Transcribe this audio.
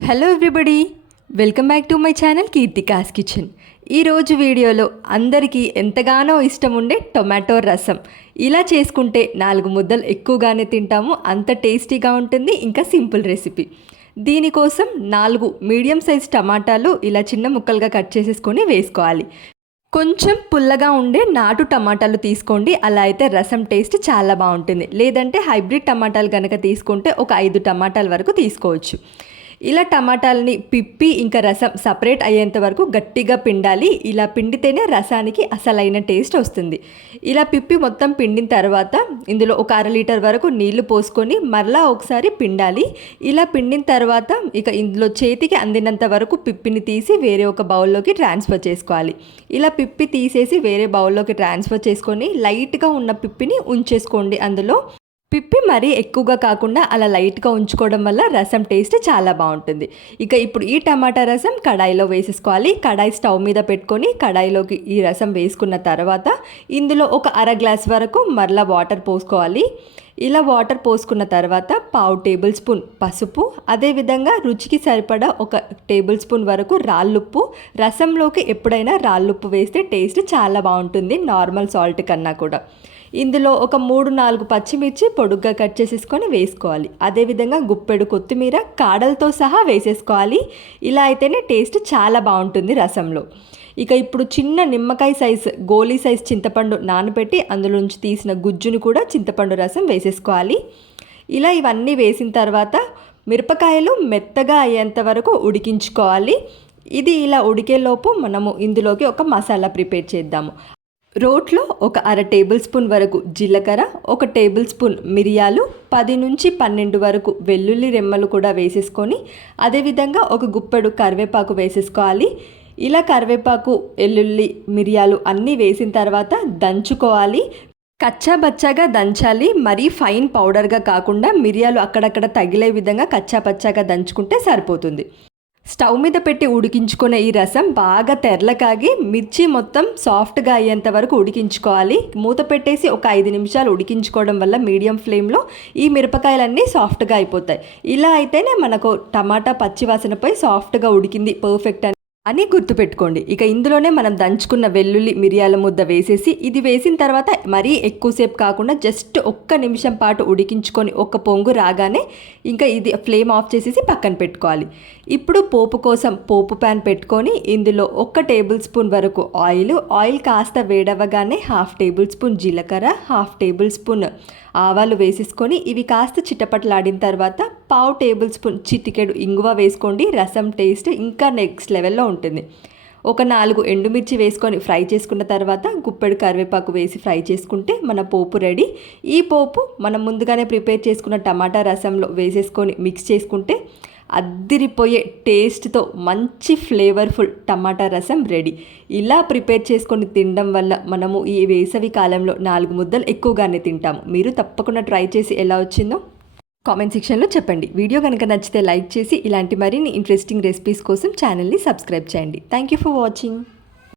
Hello everybody, welcome back to my channel Keerthika's kitchen. ఈరోజు వీడియోలో అందరికీ ఎంతగానో ఇష్టం ఉండే టొమాటో రసం ఇలా చేసుకుంటే 4 ముద్దలు ఎక్కువగానే తింటాము. అంత టేస్టీగా ఉంటుంది. ఇంకా సింపుల్ రెసిపీ. దీనికోసం 4 మీడియం సైజ్ టమాటాలు ఇలా చిన్న ముక్కలుగా కట్ చేసేసుకొని వేసుకోవాలి. కొంచెం పుల్లగా ఉండే నాటు టమాటాలు తీసుకోండి. అలా అయితే రసం టేస్ట్ చాలా బాగుంటుంది. లేదంటే హైబ్రిడ్ టమాటాలు కనుక తీసుకుంటే ఒక 5 టమాటాల వరకు తీసుకోవచ్చు. ఇలా టమాటాలని పిప్పి ఇంకా రసం సపరేట్ అయ్యేంత వరకు గట్టిగా పిండాలి. ఇలా పిండితేనే రసానికి అసలైన టేస్ట్ వస్తుంది. ఇలా పిప్పి మొత్తం పిండిన తర్వాత ఇందులో ఒక 1/2 లీటర్ వరకు నీళ్లు పోసుకొని మరలా ఒకసారి పిండాలి. ఇలా పిండిన తర్వాత ఇక ఇందులో చేతికి అందినంత వరకు పిప్పిని తీసి వేరే ఒక బౌల్లోకి ట్రాన్స్ఫర్ చేసుకోవాలి. ఇలా పిప్పి తీసేసి వేరే బౌల్లోకి ట్రాన్స్ఫర్ చేసుకొని లైట్గా ఉన్న పిప్పిని ఉంచేసుకోండి. అందులో పిప్పి మరీ ఎక్కువగా కాకుండా అలా లైట్గా ఉంచుకోవడం వల్ల రసం టేస్ట్ చాలా బాగుంటుంది. ఇక ఇప్పుడు ఈ టమాటా రసం కడాయిలో వేసేసుకోవాలి. కడాయి స్టవ్ మీద పెట్టుకొని కడాయిలోకి ఈ రసం వేసుకున్న తర్వాత ఇందులో ఒక 1/2 గ్లాస్ వరకు మరలా వాటర్ పోసుకోవాలి. ఇలా వాటర్ పోసుకున్న తర్వాత 1/2 టేబుల్ స్పూన్ పసుపు, అదేవిధంగా రుచికి సరిపడా 1 టేబుల్ స్పూన్ వరకు రాళ్ళుప్పు. రసంలోకి ఎప్పుడైనా రాళ్ళుప్పు వేస్తే టేస్ట్ చాలా బాగుంటుంది నార్మల్ సాల్ట్ కన్నా కూడా. ఇందులో ఒక 3-4 పచ్చిమిర్చి పొడుగ్గా కట్ చేసేసుకొని వేసుకోవాలి. అదేవిధంగా గుప్పెడు కొత్తిమీర కాడలతో సహా వేసేసుకోవాలి. ఇలా అయితేనే టేస్ట్ చాలా బాగుంటుంది రసంలో. ఇక ఇప్పుడు చిన్న నిమ్మకాయ సైజ్ గోలీ సైజ్ చింతపండు నానబెట్టి అందులోంచి తీసిన గుజ్జును కూడా చింతపండు రసం వేసేసుకోవాలి. ఇలా ఇవన్నీ వేసిన తర్వాత మిరపకాయలు మెత్తగా అయ్యేంత వరకు ఉడికించుకోవాలి. ఇది ఇలా ఉడికేలోపు మనము ఇందులోకి ఒక మసాలా ప్రిపేర్ చేద్దాము. రోట్లో ఒక 1/2 టేబుల్ స్పూన్ వరకు జీలకర్ర, 1 టేబుల్ స్పూన్ మిరియాలు, 10-12 వరకు వెల్లుల్లి రెమ్మలు కూడా వేసేసుకొని అదేవిధంగా ఒక గుప్పెడు కరివేపాకు వేసేసుకోవాలి. ఇలా కరివేపాకు, వెల్లుల్లి, మిరియాలు అన్నీ వేసిన తర్వాత దంచుకోవాలి. కచ్చా బచ్చాగా దంచాలి. మరీ ఫైన్ పౌడర్గా కాకుండా మిరియాలు అక్కడక్కడ తగిలే విధంగా కచ్చా పచ్చాగా దంచుకుంటే సరిపోతుంది. స్టవ్ మీద పెట్టి ఉడికించుకునే ఈ రసం బాగా తెరలకాగి మిర్చి మొత్తం సాఫ్ట్గా అయ్యేంత వరకు ఉడికించుకోవాలి. మూత పెట్టేసి ఒక 5 నిమిషాలు ఉడికించుకోవడం వల్ల మీడియం ఫ్లేమ్లో ఈ మిరపకాయలన్నీ సాఫ్ట్గా అయిపోతాయి. ఇలా అయితేనే మనకు టమాటా పచ్చివాసనపై సాఫ్ట్గా ఉడికింది పర్ఫెక్ట్ అని గుర్తుపెట్టుకోండి. ఇక ఇందులోనే మనం దంచుకున్న వెల్లుల్లి మిరియాల ముద్ద వేసేసి ఇది వేసిన తర్వాత మరీ ఎక్కువసేపు కాకుండా జస్ట్ 1 నిమిషం పాటు ఉడికించుకొని ఒక పొంగు రాగానే ఇంకా ఇది ఫ్లేమ్ ఆఫ్ చేసేసి పక్కన పెట్టుకోవాలి. ఇప్పుడు పోపు కోసం పోపు ప్యాన్ పెట్టుకొని ఇందులో 1 టేబుల్ స్పూన్ వరకు ఆయిల్ కాస్త వేడవగానే 1/2 టేబుల్ స్పూన్ జీలకర్ర, 1/2 టేబుల్ స్పూన్ ఆవాలు వేసేసుకొని ఇవి కాస్త చిటపటలాడిన తర్వాత 1/2 టేబుల్ స్పూన్ చిటికెడు ఇంగువ వేసుకోండి. రసం టేస్ట్ ఇంకా నెక్స్ట్ లెవెల్లో ఉంటుంది. ఒక 4 ఎండుమిర్చి వేసుకొని ఫ్రై చేసుకున్న తర్వాత గుప్పెడు కరివేపాకు వేసి ఫ్రై చేసుకుంటే మన పోపు రెడీ. ఈ పోపు మనం ముందుగానే ప్రిపేర్ చేసుకున్న టమాటా రసంలో వేసేసుకొని మిక్స్ చేసుకుంటే అద్దిరిపోయే టేస్ట్తో మంచి ఫ్లేవర్ఫుల్ టమాటా రసం రెడీ. ఇలా ప్రిపేర్ చేసుకొని తినడం వల్ల మనము ఈ వేసవి కాలంలో 4 ముద్దలు ఎక్కువగానే తింటాము. మీరు తప్పకుండా ట్రై చేసి ఎలా వచ్చిందో కామెంట్ సెక్షన్లో చెప్పండి. వీడియో కనుక నచ్చితే లైక్ చేసి ఇలాంటి మరిన్ని ఇంట్రెస్టింగ్ రెసిపీస్ కోసం ఛానల్ని సబ్స్క్రైబ్ చేయండి. Thank you for watching.